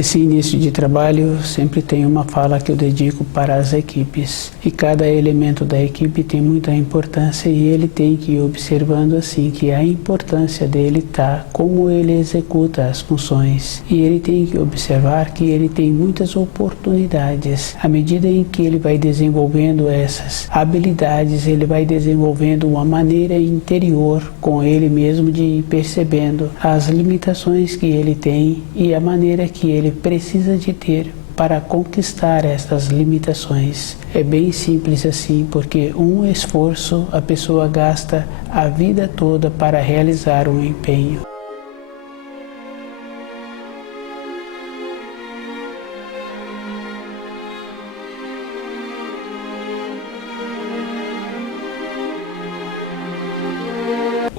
Esse início de trabalho sempre tem uma fala que eu dedico para as equipes. E cada elemento da equipe tem muita importância e ele tem que ir observando assim que a importância dele está como ele executa as funções. E ele tem que observar que ele tem muitas oportunidades. À medida em que ele vai desenvolvendo essas habilidades, ele vai desenvolvendo uma maneira interior com ele mesmo de ir percebendo as limitações que ele tem e a maneira que ele precisa de ter para conquistar essas limitações. É bem simples assim, porque um esforço a pessoa gasta a vida toda para realizar um empenho.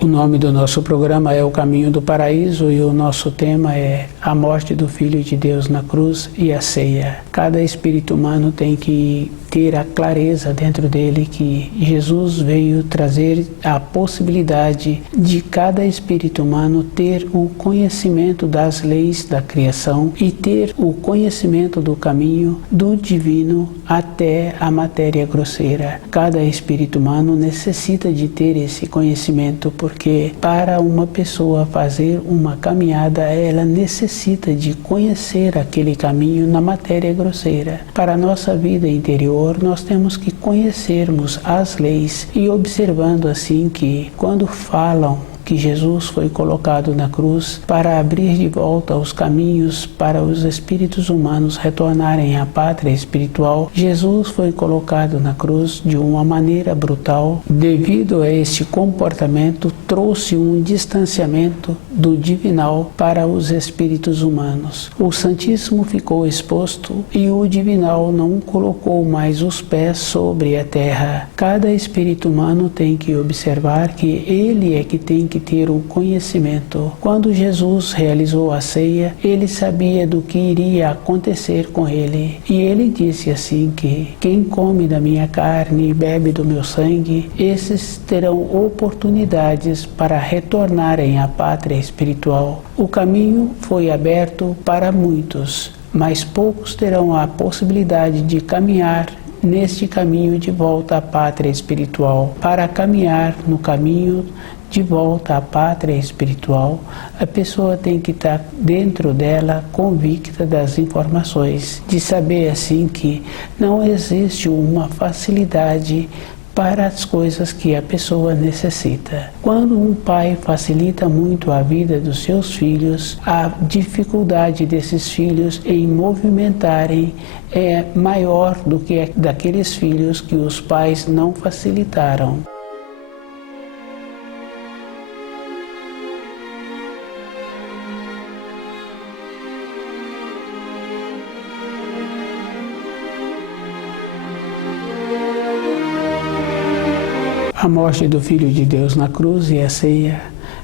O nome do nosso programa é O Caminho do Paraíso e o nosso tema é a morte do Filho de Deus na cruz e a ceia. Cada espírito humano tem que ter a clareza dentro dele que Jesus veio trazer a possibilidade de cada espírito humano ter o conhecimento das leis da criação e ter o conhecimento do caminho do divino até a matéria grosseira. Cada espírito humano necessita de ter esse conhecimento porque para uma pessoa fazer uma caminhada, ela necessita de conhecer aquele caminho na matéria grosseira. Para a nossa vida interior, nós temos que conhecermos as leis e observando assim que quando falam que Jesus foi colocado na cruz para abrir de volta os caminhos para os espíritos humanos retornarem à pátria espiritual, Jesus foi colocado na cruz de uma maneira brutal. Devido a este comportamento, trouxe um distanciamento do divinal para os espíritos humanos. O Santíssimo ficou exposto e o divinal não colocou mais os pés sobre a terra. Cada espírito humano tem que observar que ele é que tem que ter o conhecimento. Quando Jesus realizou a ceia, ele sabia do que iria acontecer com ele. E ele disse assim que quem come da minha carne e bebe do meu sangue, esses terão oportunidades para retornarem à pátria espiritual. O caminho foi aberto para muitos, mas poucos terão a possibilidade de caminhar neste caminho de volta à pátria espiritual. Para caminhar no caminho de volta à pátria espiritual, a pessoa tem que estar dentro dela convicta das informações, de saber assim que não existe uma facilidade para as coisas que a pessoa necessita. Quando um pai facilita muito a vida dos seus filhos, a dificuldade desses filhos em movimentarem é maior do que a daqueles filhos que os pais não facilitaram. A morte do Filho de Deus na cruz e a ceia,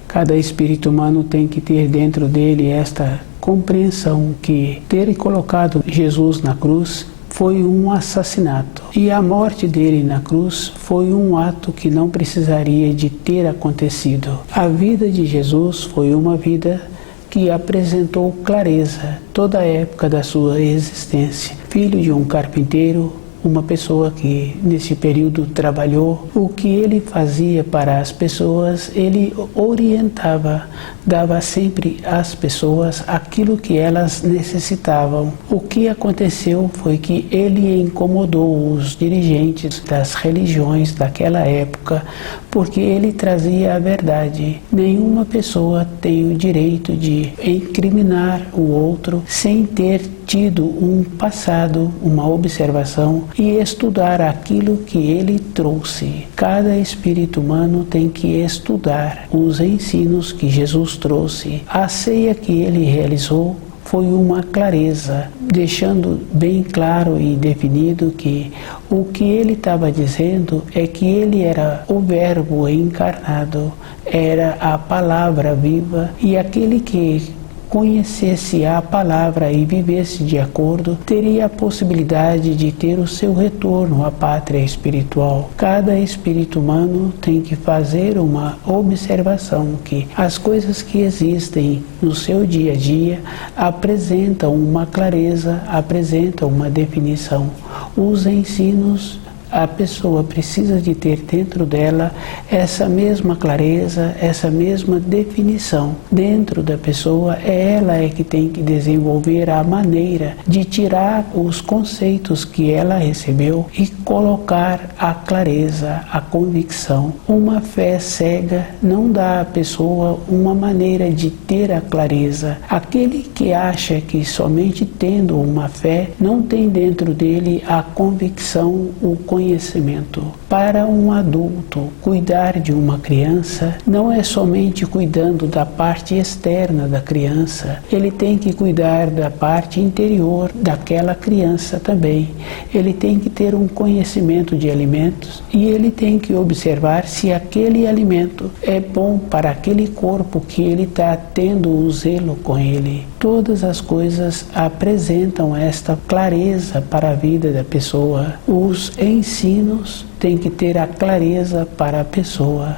cada espírito humano tem que ter dentro dele esta compreensão que ter colocado Jesus na cruz foi um assassinato. E a morte dele na cruz foi um ato que não precisaria de ter acontecido. A vida de Jesus foi uma vida que apresentou clareza toda a época da sua existência. Filho de um carpinteiro, uma pessoa que nesse período trabalhou, o que ele fazia para as pessoas, ele orientava, dava sempre às pessoas aquilo que elas necessitavam. O que aconteceu foi que ele incomodou os dirigentes das religiões daquela época, porque ele trazia a verdade. Nenhuma pessoa tem o direito de incriminar o outro sem ter tido um passado, uma observação e estudar aquilo que ele trouxe. Cada espírito humano tem que estudar os ensinos que Jesus trouxe. A ceia que ele realizou foi uma clareza, deixando bem claro e definido que o que ele estava dizendo é que ele era o Verbo encarnado, era a palavra viva, e aquele que conhecesse a palavra e vivesse de acordo, teria a possibilidade de ter o seu retorno à pátria espiritual. Cada espírito humano tem que fazer uma observação que as coisas que existem no seu dia a dia apresentam uma clareza, apresentam uma definição. Os ensinos, a pessoa precisa de ter dentro dela essa mesma clareza, essa mesma definição. Dentro da pessoa, ela que tem que desenvolver a maneira de tirar os conceitos que ela recebeu e colocar a clareza, a convicção. Uma fé cega não dá à pessoa uma maneira de ter a clareza. Aquele que acha que somente tendo uma fé não tem dentro dele a convicção, o conhecimento. Para um adulto, cuidar de uma criança não é somente cuidando da parte externa da criança, ele tem que cuidar da parte interior daquela criança também. Ele tem que ter um conhecimento de alimentos e ele tem que observar se aquele alimento é bom para aquele corpo que ele está tendo o zelo com ele. Todas as coisas apresentam esta clareza para a vida da pessoa. Os ensinos têm que ter a clareza para a pessoa.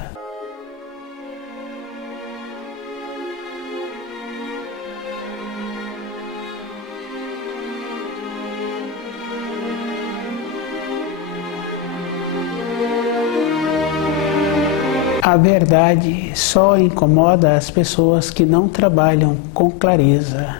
A verdade só incomoda as pessoas que não trabalham com clareza.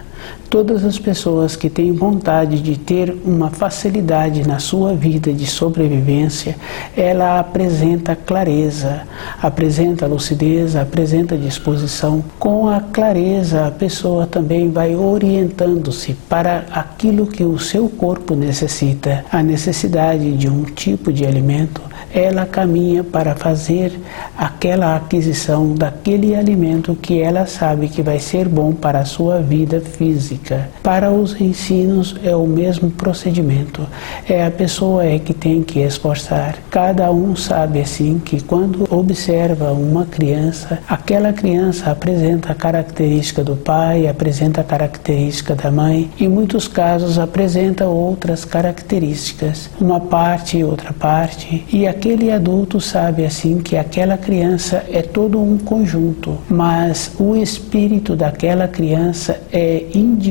Todas as pessoas que têm vontade de ter uma facilidade na sua vida de sobrevivência, ela apresenta clareza, apresenta lucidez, apresenta disposição. Com a clareza, a pessoa também vai orientando-se para aquilo que o seu corpo necessita. A necessidade de um tipo de alimento, ela caminha para fazer aquela aquisição daquele alimento que ela sabe que vai ser bom para a sua vida física. Para os ensinos é o mesmo procedimento. É a pessoa que tem que esforçar. Cada um sabe assim que quando observa uma criança, aquela criança apresenta a característica do pai, apresenta a característica da mãe. Em muitos casos apresenta outras características, uma parte e outra parte. E aquele adulto sabe assim que aquela criança é todo um conjunto, mas o espírito daquela criança é individual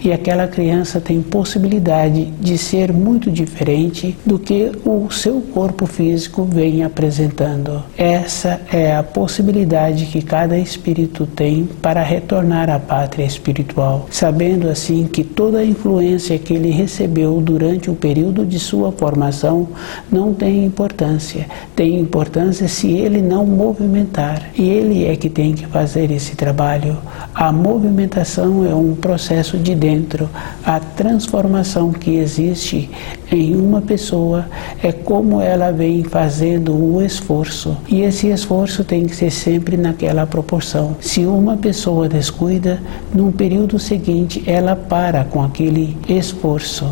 e aquela criança tem possibilidade de ser muito diferente do que o seu corpo físico vem apresentando. Essa é a possibilidade que cada espírito tem para retornar à pátria espiritual, sabendo assim que toda a influência que ele recebeu durante o período de sua formação não tem importância. Tem importância se ele não movimentar. E ele é que tem que fazer esse trabalho. A movimentação é um processo de dentro. A transformação que existe em uma pessoa é como ela vem fazendo o esforço. E esse esforço tem que ser sempre naquela proporção. Se uma pessoa descuida, num período seguinte ela para com aquele esforço.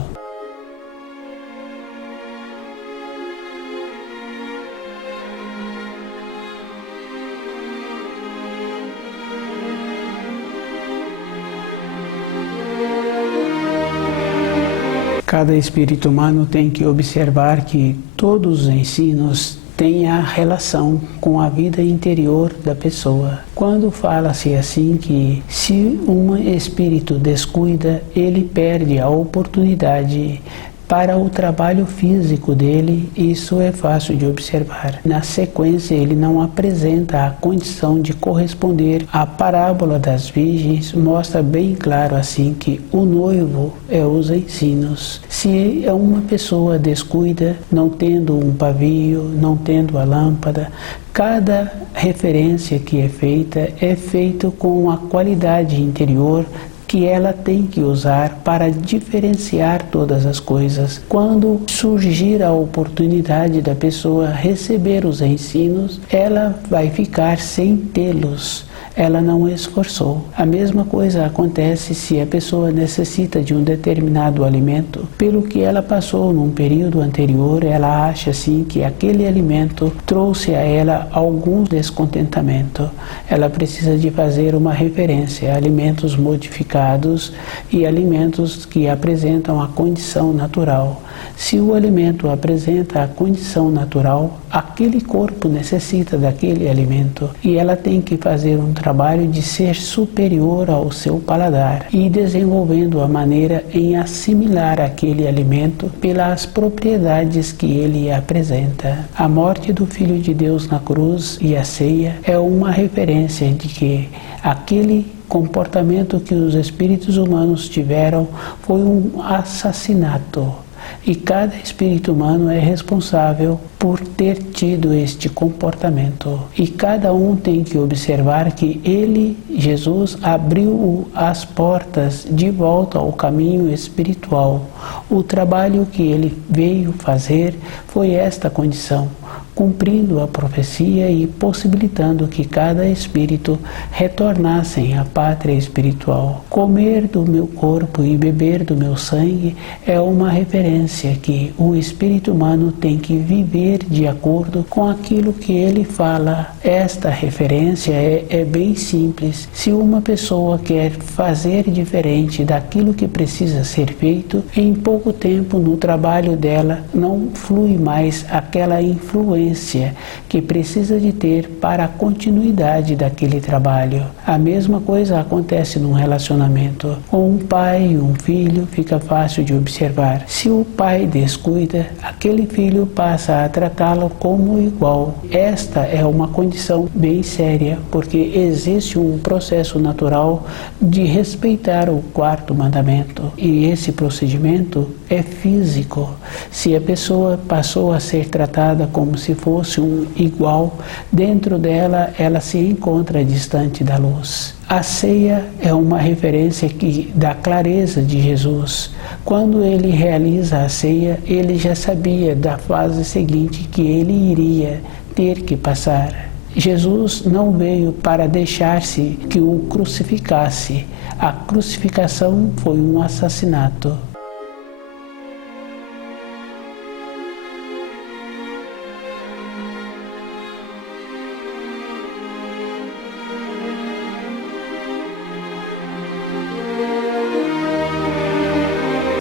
Cada espírito humano tem que observar que todos os ensinos têm a relação com a vida interior da pessoa. Quando fala-se assim que se um espírito descuida, ele perde a oportunidade para o trabalho físico dele, isso é fácil de observar. Na sequência, ele não apresenta a condição de corresponder. A parábola das virgens mostra bem claro assim que o noivo é os ensinos. Se uma pessoa descuida, não tendo um pavio, não tendo a lâmpada, cada referência que é feita com a qualidade interior que ela tem que usar para diferenciar todas as coisas. Quando surgir a oportunidade da pessoa receber os ensinos, ela vai ficar sem tê-los. ela não esforçou. A mesma coisa acontece se a pessoa necessita de um determinado alimento, pelo que ela passou num período anterior, ela acha assim que aquele alimento trouxe a ela algum descontentamento. Ela precisa de fazer uma referência a alimentos modificados e alimentos que apresentam a condição natural. Se o alimento apresenta a condição natural, aquele corpo necessita daquele alimento e ela tem que fazer um trabalho de ser superior ao seu paladar e desenvolvendo a maneira em assimilar aquele alimento pelas propriedades que ele apresenta. A morte do Filho de Deus na cruz e a ceia é uma referência de que aquele comportamento que os espíritos humanos tiveram foi um assassinato. E cada espírito humano é responsável por ter tido este comportamento. E cada um tem que observar que ele, Jesus, abriu as portas de volta ao caminho espiritual. O trabalho que ele veio fazer foi esta condição, cumprindo a profecia e possibilitando que cada espírito retornassem à pátria espiritual. Comer do meu corpo e beber do meu sangue é uma referência que o espírito humano tem que viver de acordo com aquilo que ele fala. Esta referência é bem simples. Se uma pessoa quer fazer diferente daquilo que precisa ser feito, em pouco tempo no trabalho dela não flui mais aquela influência que precisa de ter para a continuidade daquele trabalho. A mesma coisa acontece num relacionamento. Com um pai e um filho fica fácil de observar. Se o pai descuida, aquele filho passa a tratá-lo como igual. Esta é uma condição bem séria, porque existe um processo natural de respeitar o quarto mandamento. E esse procedimento é físico. Se a pessoa passou a ser tratada como se fosse um igual, dentro dela ela se encontra distante da luz. A ceia é uma referência da clareza de Jesus. Quando ele realiza a ceia, ele já sabia da fase seguinte que ele iria ter que passar. Jesus não veio para deixar-se que o crucificasse. A crucificação foi um assassinato.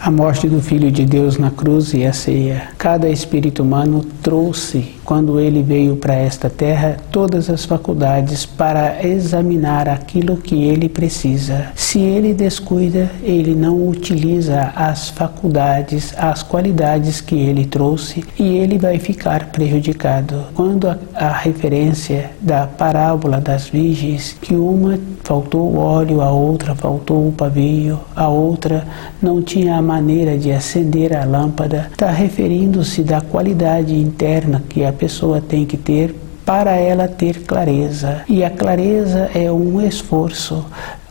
A morte do Filho de Deus na cruz e a ceia. Cada espírito humano trouxe, quando ele veio para esta terra, todas as faculdades para examinar aquilo que ele precisa. Se ele descuida, ele não utiliza as faculdades, as qualidades que ele trouxe e ele vai ficar prejudicado. Quando a referência da parábola das virgens, que uma faltou o óleo, a outra faltou o pavio, a outra não tinha a maneira de acender a lâmpada, está referindo-se da qualidade interna que a pessoa tem que ter para ela ter clareza. E a clareza é um esforço.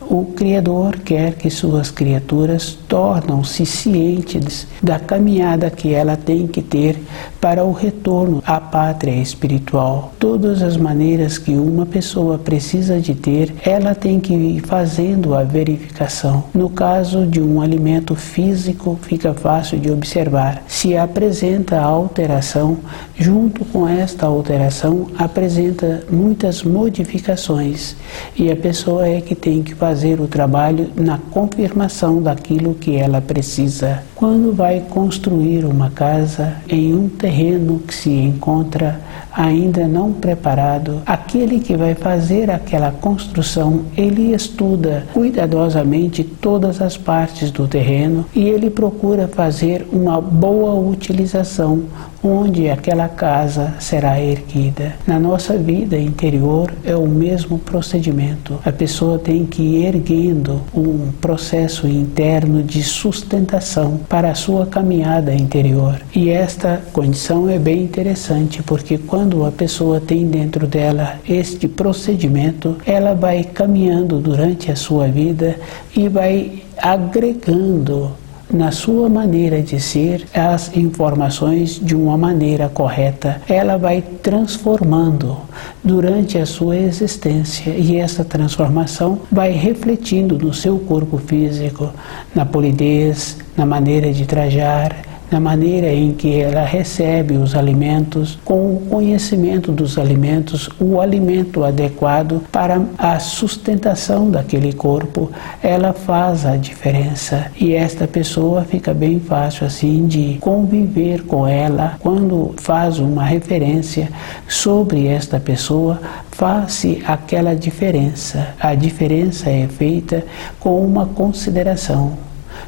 O Criador quer que suas criaturas tornem-se cientes da caminhada que ela tem que ter para o retorno à pátria espiritual. Todas as maneiras que uma pessoa precisa de ter, ela tem que ir fazendo a verificação. No caso de um alimento físico, fica fácil de observar. Se apresenta alteração, junto com esta alteração, apresenta muitas modificações. E a pessoa é que tem que fazer o trabalho na confirmação daquilo que ela precisa. Quando vai construir uma casa em um terreno que se encontra ainda não preparado, aquele que vai fazer aquela construção, ele estuda cuidadosamente todas as partes do terreno e ele procura fazer uma boa utilização onde aquela casa será erguida. Na nossa vida interior é o mesmo procedimento. A pessoa tem que ir erguendo um processo interno de sustentação para a sua caminhada interior. E esta condição é bem interessante, porque quando a pessoa tem dentro dela este procedimento, ela vai caminhando durante a sua vida e vai agregando na sua maneira de ser as informações de uma maneira correta. Ela vai transformando durante a sua existência e essa transformação vai refletindo no seu corpo físico, na polidez, na maneira de trajar, na maneira em que ela recebe os alimentos, com o conhecimento dos alimentos, o alimento adequado para a sustentação daquele corpo, ela faz a diferença. E esta pessoa fica bem fácil assim de conviver com ela. Quando faz uma referência sobre esta pessoa, faz-se aquela diferença. A diferença é feita com uma consideração.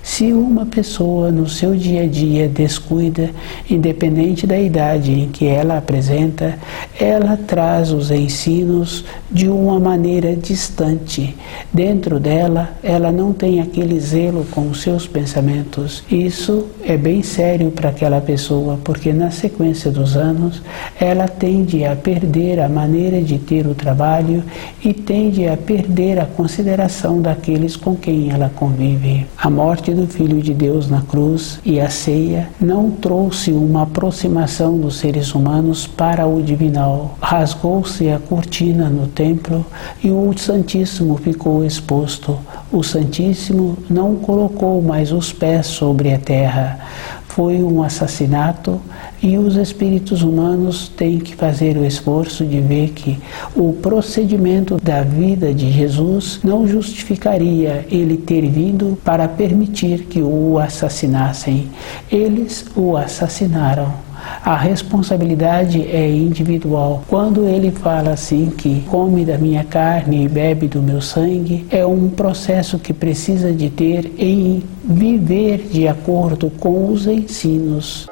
Se uma pessoa no seu dia a dia descuida, independente da idade em que ela apresenta, ela traz os ensinos de uma maneira distante. Dentro dela, ela não tem aquele zelo com os seus pensamentos. Isso é bem sério para aquela pessoa, porque na sequência dos anos, ela tende a perder a maneira de ter o trabalho e tende a perder a consideração daqueles com quem ela convive. A morte do Filho de Deus na cruz e a ceia não trouxe uma aproximação dos seres humanos para o divinal. Rasgou-se a cortina no templo e o Santíssimo ficou exposto. O Santíssimo não colocou mais os pés sobre a terra. Foi um assassinato e os espíritos humanos têm que fazer o esforço de ver que o procedimento da vida de Jesus não justificaria ele ter vindo para permitir que o assassinassem. Eles o assassinaram. A responsabilidade é individual. Quando ele fala assim que come da minha carne e bebe do meu sangue, é um processo que precisa de ter em viver de acordo com os ensinos.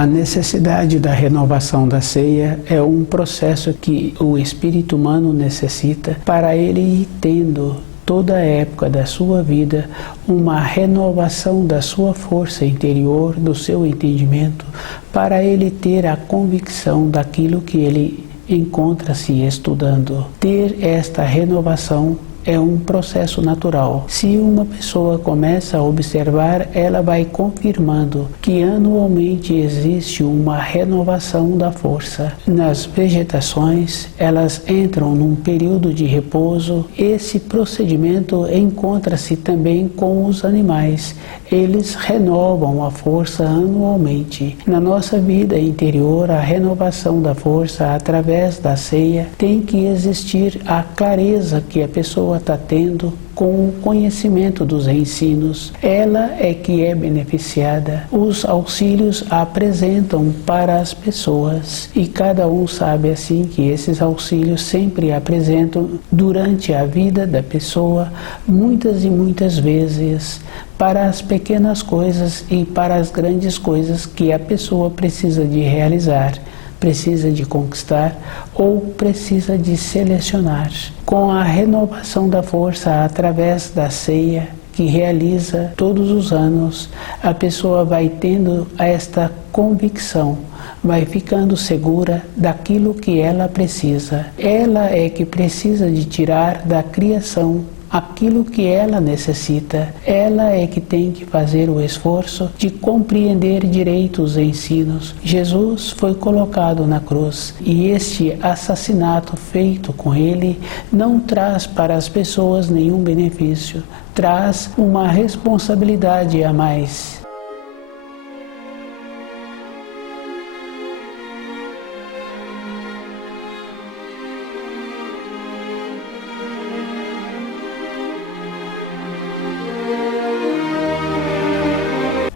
A necessidade da renovação da ceia é um processo que o espírito humano necessita para ele ir tendo toda a época da sua vida uma renovação da sua força interior, do seu entendimento, para ele ter a convicção daquilo que ele encontra-se estudando. Ter esta renovação é um processo natural. Se uma pessoa começa a observar, ela vai confirmando que anualmente existe uma renovação da força. Nas vegetações, elas entram num período de repouso. Esse procedimento encontra-se também com os animais. Eles renovam a força anualmente. Na nossa vida interior, a renovação da força através da ceia tem que existir a clareza que a pessoa está tendo com o conhecimento dos ensinos. Ela é que é beneficiada. Os auxílios apresentam para as pessoas e cada um sabe assim que esses auxílios sempre apresentam durante a vida da pessoa muitas e muitas vezes para as pequenas coisas e para as grandes coisas que a pessoa precisa de realizar, precisa de conquistar ou precisa de selecionar. Com a renovação da força através da ceia que realiza todos os anos, a pessoa vai tendo esta convicção, vai ficando segura daquilo que ela precisa. Ela é que precisa de tirar da criação aquilo que ela necessita. Ela é que tem que fazer o esforço de compreender direito os ensinos. Jesus foi colocado na cruz e este assassinato feito com ele não traz para as pessoas nenhum benefício, traz uma responsabilidade a mais.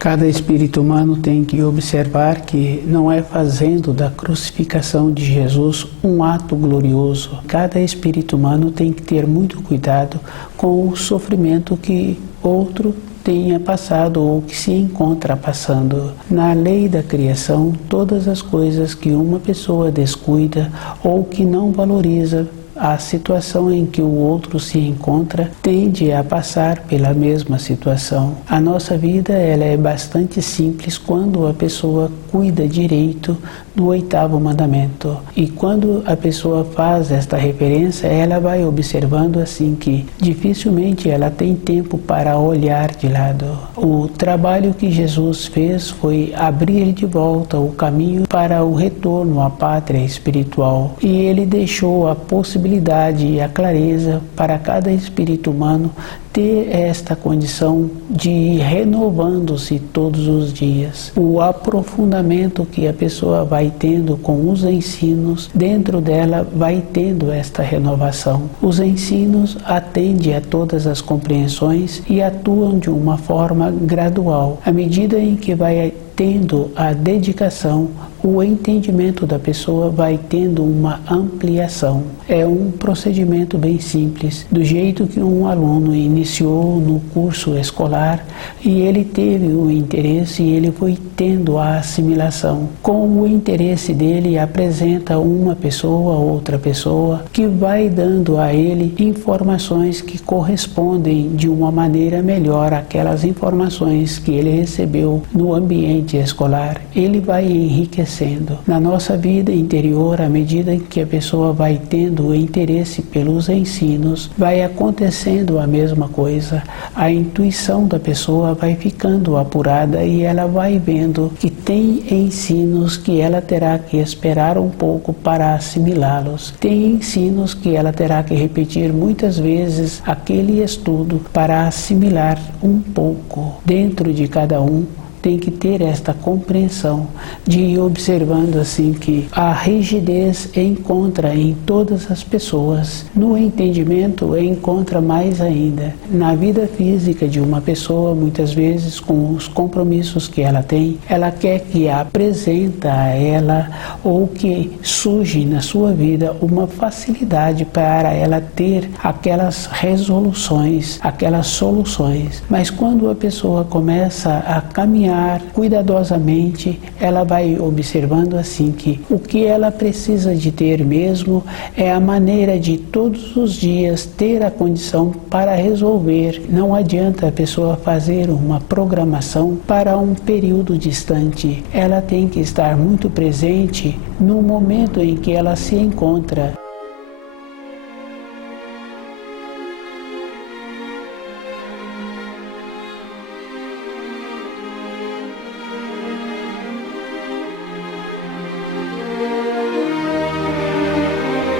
Cada espírito humano tem que observar que não é fazendo da crucificação de Jesus um ato glorioso. Cada espírito humano tem que ter muito cuidado com o sofrimento que outro tenha passado ou que se encontra passando. Na lei da criação, todas as coisas que uma pessoa descuida ou que não valoriza a situação em que o outro se encontra tende a passar pela mesma situação. A nossa vida ela é bastante simples quando a pessoa cuida direito do 8º mandamento. E quando a pessoa faz esta referência, ela vai observando assim que dificilmente ela tem tempo para olhar de lado. O trabalho que Jesus fez foi abrir de volta o caminho para o retorno à pátria espiritual. E ele deixou a possibilidade e a clareza para cada espírito humano ter esta condição de ir renovando-se todos os dias. O aprofundamento que a pessoa vai tendo com os ensinos, dentro dela vai tendo esta renovação. Os ensinos atendem a todas as compreensões e atuam de uma forma gradual. À medida em que vai tendo a dedicação, o entendimento da pessoa vai tendo uma ampliação. É um procedimento bem simples, do jeito que um aluno iniciou no curso escolar e ele teve o interesse e ele foi tendo a assimilação. Com o interesse dele, apresenta uma pessoa, outra pessoa, que vai dando a ele informações que correspondem de uma maneira melhor àquelas informações que ele recebeu no ambiente escolar. Ele vai enriquecendo. Na nossa vida interior, à medida que a pessoa vai tendo o interesse pelos ensinos, vai acontecendo a mesma coisa. A intuição da pessoa vai ficando apurada e ela vai vendo que tem ensinos que ela terá que esperar um pouco para assimilá-los. Tem ensinos que ela terá que repetir muitas vezes aquele estudo para assimilar um pouco. Dentro de cada um tem que ter esta compreensão de ir observando assim que a rigidez encontra em todas as pessoas. No entendimento encontra mais ainda. Na vida física de uma pessoa, muitas vezes com os compromissos que ela tem, ela quer que apresenta a ela ou que surge na sua vida uma facilidade para ela ter aquelas resoluções, aquelas soluções. Mas quando a pessoa começa a caminhar cuidadosamente, ela vai observando assim que o que ela precisa de ter mesmo é a maneira de todos os dias ter a condição para resolver. Não adianta a pessoa fazer uma programação para um período distante. Ela tem que estar muito presente no momento em que ela se encontra.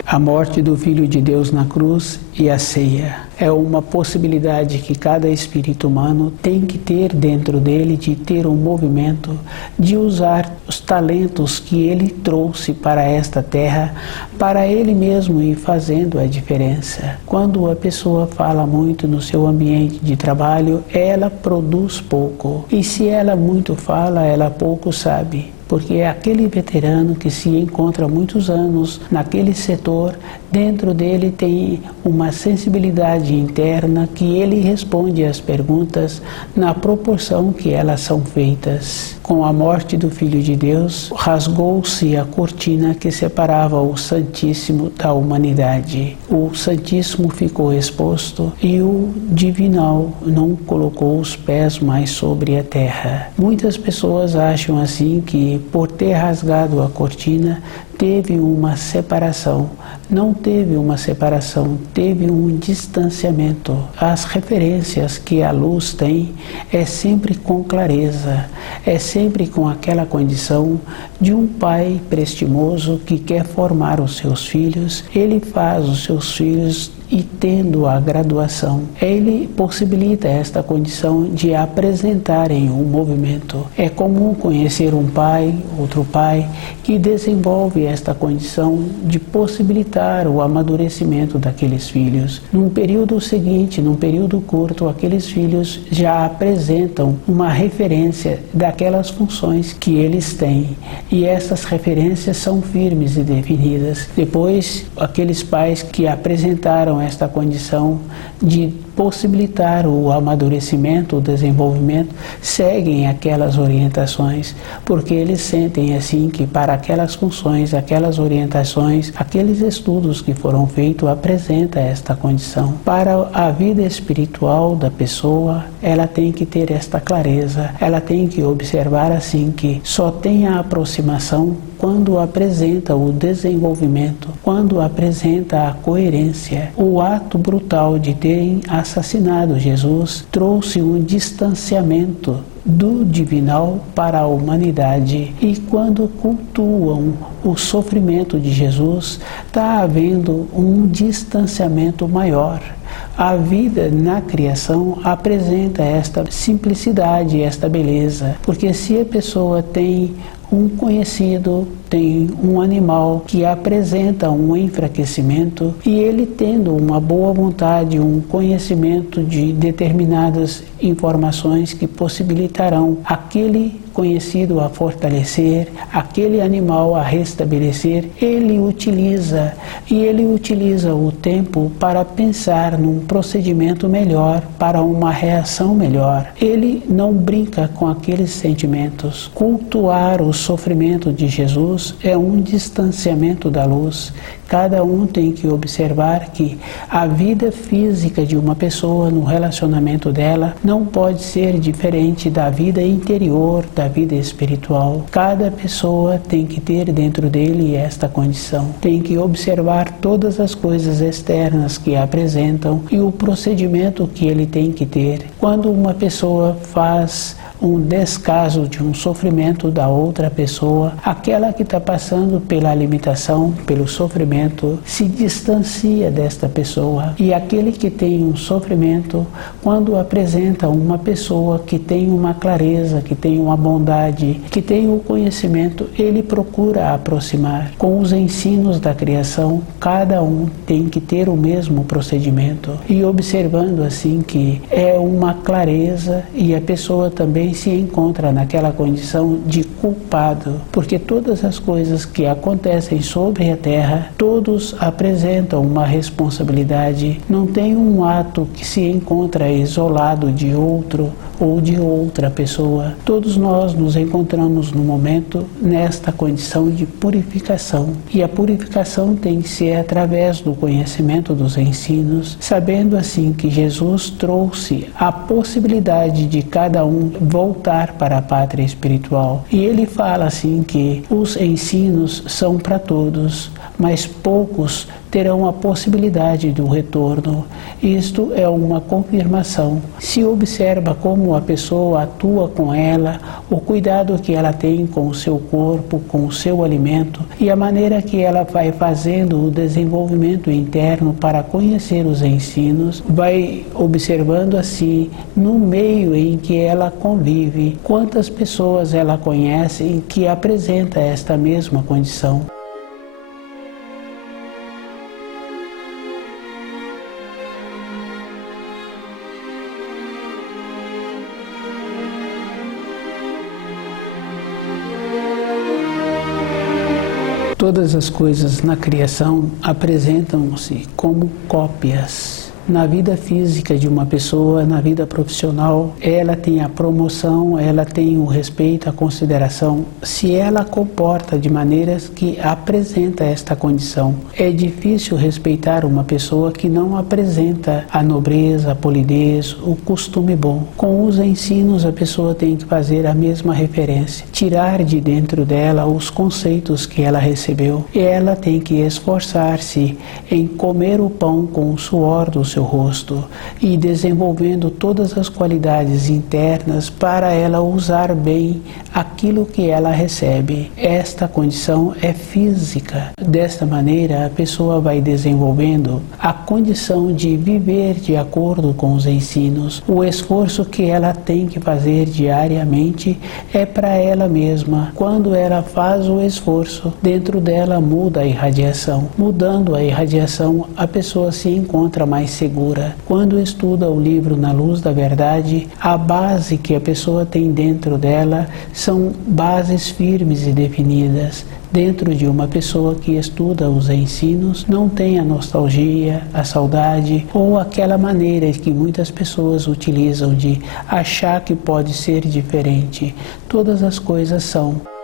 A morte do Filho de Deus na cruz e a ceia é uma possibilidade que cada espírito humano tem que ter dentro dele, de ter um movimento, de usar os talentos que ele trouxe para esta terra, para ele mesmo ir fazendo a diferença. Quando a pessoa fala muito no seu ambiente de trabalho, ela produz pouco. E se ela muito fala, ela pouco sabe. Porque é aquele veterano que se encontra há muitos anos naquele setor, dentro dele tem uma sensibilidade interna que ele responde às perguntas na proporção que elas são feitas. Com a morte do Filho de Deus, rasgou-se a cortina que separava o Santíssimo da humanidade. O Santíssimo ficou exposto e o Divinal não colocou os pés mais sobre a terra. Muitas pessoas acham assim que, por ter rasgado a cortina, teve uma separação. Não teve uma separação, teve um distanciamento. As referências que a luz tem é sempre com clareza, é sempre com aquela condição de um pai prestimoso que quer formar os seus filhos. Ele faz os seus filhos e tendo a graduação, ele possibilita esta condição de apresentarem um movimento. É comum conhecer um pai, outro pai, que desenvolve esta condição de possibilitar o amadurecimento daqueles filhos. Num período seguinte, num período curto, aqueles filhos já apresentam uma referência daquelas funções que eles têm. E essas referências são firmes e definidas. Depois, aqueles pais que apresentaram esta condição de possibilitar o amadurecimento, o desenvolvimento, seguem aquelas orientações, porque eles sentem assim que para aquelas funções aquelas orientações, aqueles estudos que foram feitos apresentam esta condição. Para a vida espiritual da pessoa, ela tem que ter esta clareza, ela tem que observar assim que só tem a aproximação quando apresenta o desenvolvimento, quando apresenta a coerência. O ato brutal de terem assassinado Jesus trouxe um distanciamento do divinal para a humanidade, e quando cultuam o sofrimento de Jesus, está havendo um distanciamento maior. A vida na criação apresenta esta simplicidade, esta beleza, porque se a pessoa tem um conhecido, tem um animal que apresenta um enfraquecimento, e ele tendo uma boa vontade, um conhecimento de determinadas informações que possibilitarão aquele conhecido a fortalecer, aquele animal a restabelecer, ele utiliza o tempo para pensar num procedimento melhor, para uma reação melhor. Ele não brinca com aqueles sentimentos. Cultuar o sofrimento de Jesus é um distanciamento da luz. Cada um tem que observar que a vida física de uma pessoa no relacionamento dela não pode ser diferente da vida interior, da vida espiritual. Cada pessoa tem que ter dentro dele esta condição. Tem que observar todas as coisas externas que apresentam e o procedimento que ele tem que ter. Quando uma pessoa faz um descaso de um sofrimento da outra pessoa, aquela que está passando pela limitação, pelo sofrimento, se distancia desta pessoa. E aquele que tem um sofrimento, quando apresenta uma pessoa que tem uma clareza, que tem uma bondade, que tem o conhecimento, ele procura aproximar. Com os ensinos da criação, cada um tem que ter o mesmo procedimento, e observando assim que é uma clareza, e a pessoa também se encontra naquela condição de culpado, porque todas as coisas que acontecem sobre a terra, todos apresentam uma responsabilidade. Não tem um ato que se encontra isolado de outro ou de outra pessoa. Todos nós nos encontramos no momento nesta condição de purificação, e a purificação tem que ser através do conhecimento dos ensinos, sabendo assim que Jesus trouxe a possibilidade de cada um voltar para a pátria espiritual. E ele fala assim que os ensinos são para todos, mas poucos terão a possibilidade do retorno. Isto é uma confirmação. Se observa como a pessoa atua com ela, o cuidado que ela tem com o seu corpo, com o seu alimento, e a maneira que ela vai fazendo o desenvolvimento interno para conhecer os ensinos, vai observando assim, no meio em que ela convive, quantas pessoas ela conhece que apresenta esta mesma condição. Todas as coisas na criação apresentam-se como cópias. Na vida física de uma pessoa, na vida profissional, ela tem a promoção, ela tem o respeito, a consideração, se ela comporta de maneiras que apresenta esta condição. É difícil respeitar uma pessoa que não apresenta a nobreza, a polidez, o costume bom. Com os ensinos, a pessoa tem que fazer a mesma referência, tirar de dentro dela os conceitos que ela recebeu, e ela tem que esforçar-se em comer o pão com o suor do seu rosto, e desenvolvendo todas as qualidades internas para ela usar bem aquilo que ela recebe. Esta condição é física. Desta maneira, a pessoa vai desenvolvendo a condição de viver de acordo com os ensinos. O esforço que ela tem que fazer diariamente é para ela mesma. Quando ela faz o esforço, dentro dela muda a irradiação. Mudando a irradiação, a pessoa se encontra mais segura. Quando estuda o livro Na Luz da Verdade, a base que a pessoa tem dentro dela são bases firmes e definidas. Dentro de uma pessoa que estuda os ensinos, não tem a nostalgia, a saudade ou aquela maneira que muitas pessoas utilizam de achar que pode ser diferente. Todas as coisas são.